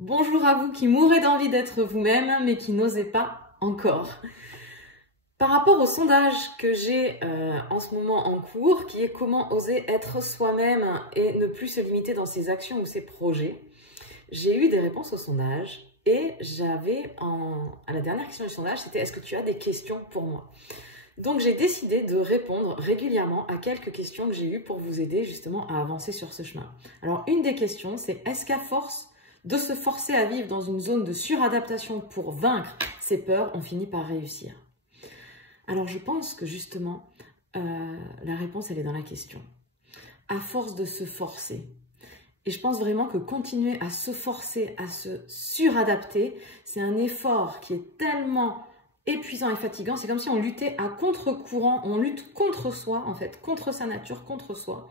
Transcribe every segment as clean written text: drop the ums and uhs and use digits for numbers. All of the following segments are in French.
Bonjour à vous qui mourrez d'envie d'être vous-même, mais qui n'osez pas encore. Par rapport au sondage que j'ai en ce moment en cours, qui est comment oser être soi-même et ne plus se limiter dans ses actions ou ses projets, j'ai eu des réponses au sondage et à la dernière question du sondage, c'était est-ce que tu as des questions pour moi? Donc j'ai décidé de répondre régulièrement à quelques questions que j'ai eues pour vous aider justement à avancer sur ce chemin. Alors une des questions, c'est est-ce qu'à force de se forcer à vivre dans une zone de suradaptation pour vaincre ses peurs, on finit par réussir? Alors je pense que justement, la réponse elle est dans la question. À force de se forcer. Et je pense vraiment que continuer à se forcer, à se suradapter, c'est un effort qui est tellement épuisant et fatigant. C'est comme si on luttait à contre-courant, on lutte contre soi en fait, contre sa nature, contre soi.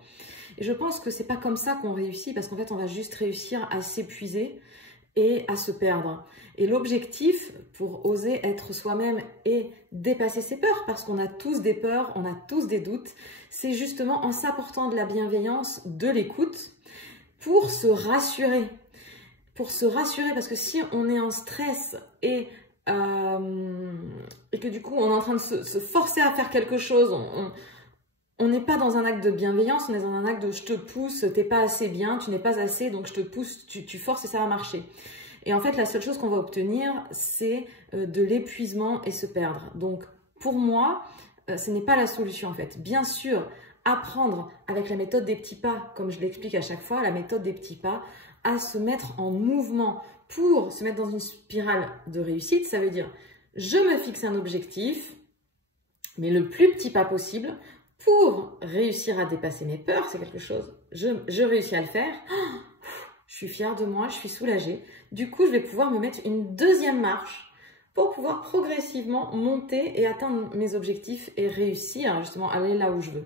Et je pense que c'est pas comme ça qu'on réussit, parce qu'en fait on va juste réussir à s'épuiser et à se perdre. Et l'objectif pour oser être soi-même et dépasser ses peurs, parce qu'on a tous des peurs, on a tous des doutes, c'est justement en s'apportant de la bienveillance, de l'écoute, pour se rassurer. Pour se rassurer, parce que si on est en stress et que du coup on est en train de se forcer à faire quelque chose, on n'est pas dans un acte de bienveillance, on est dans un acte de je te pousse, t'es pas assez bien, tu n'es pas assez, donc je te pousse, tu forces et ça va marcher. Et en fait, la seule chose qu'on va obtenir, c'est de l'épuisement et se perdre. Donc, pour moi, ce n'est pas la solution en fait. Bien sûr, apprendre avec la méthode des petits pas, comme je l'explique à chaque fois, la méthode des petits pas, à se mettre en mouvement pour se mettre dans une spirale de réussite, ça veut dire je me fixe un objectif, mais le plus petit pas possible pour réussir à dépasser mes peurs, c'est quelque chose, je réussis à le faire. Je suis fière de moi, je suis soulagée. Du coup, je vais pouvoir me mettre une deuxième marche pour pouvoir progressivement monter et atteindre mes objectifs et réussir justement à aller là où je veux.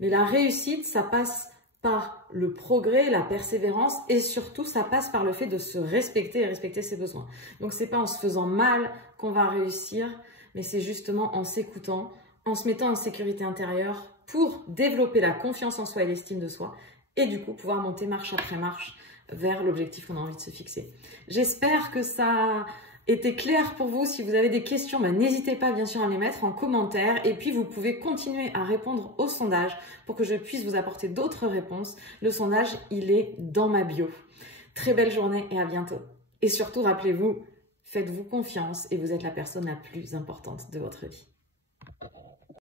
Mais la réussite, ça passe par le progrès, la persévérance et surtout, ça passe par le fait de se respecter et respecter ses besoins. Donc, c'est pas en se faisant mal qu'on va réussir, mais c'est justement en s'écoutant, en se mettant en sécurité intérieure pour développer la confiance en soi et l'estime de soi et du coup, pouvoir monter marche après marche vers l'objectif qu'on a envie de se fixer. J'espère que ça a été clair pour vous. Si vous avez des questions, n'hésitez pas bien sûr à les mettre en commentaire. Et puis, vous pouvez continuer à répondre au sondage pour que je puisse vous apporter d'autres réponses. Le sondage, il est dans ma bio. Très belle journée et à bientôt. Et surtout, rappelez-vous, faites-vous confiance et vous êtes la personne la plus importante de votre vie.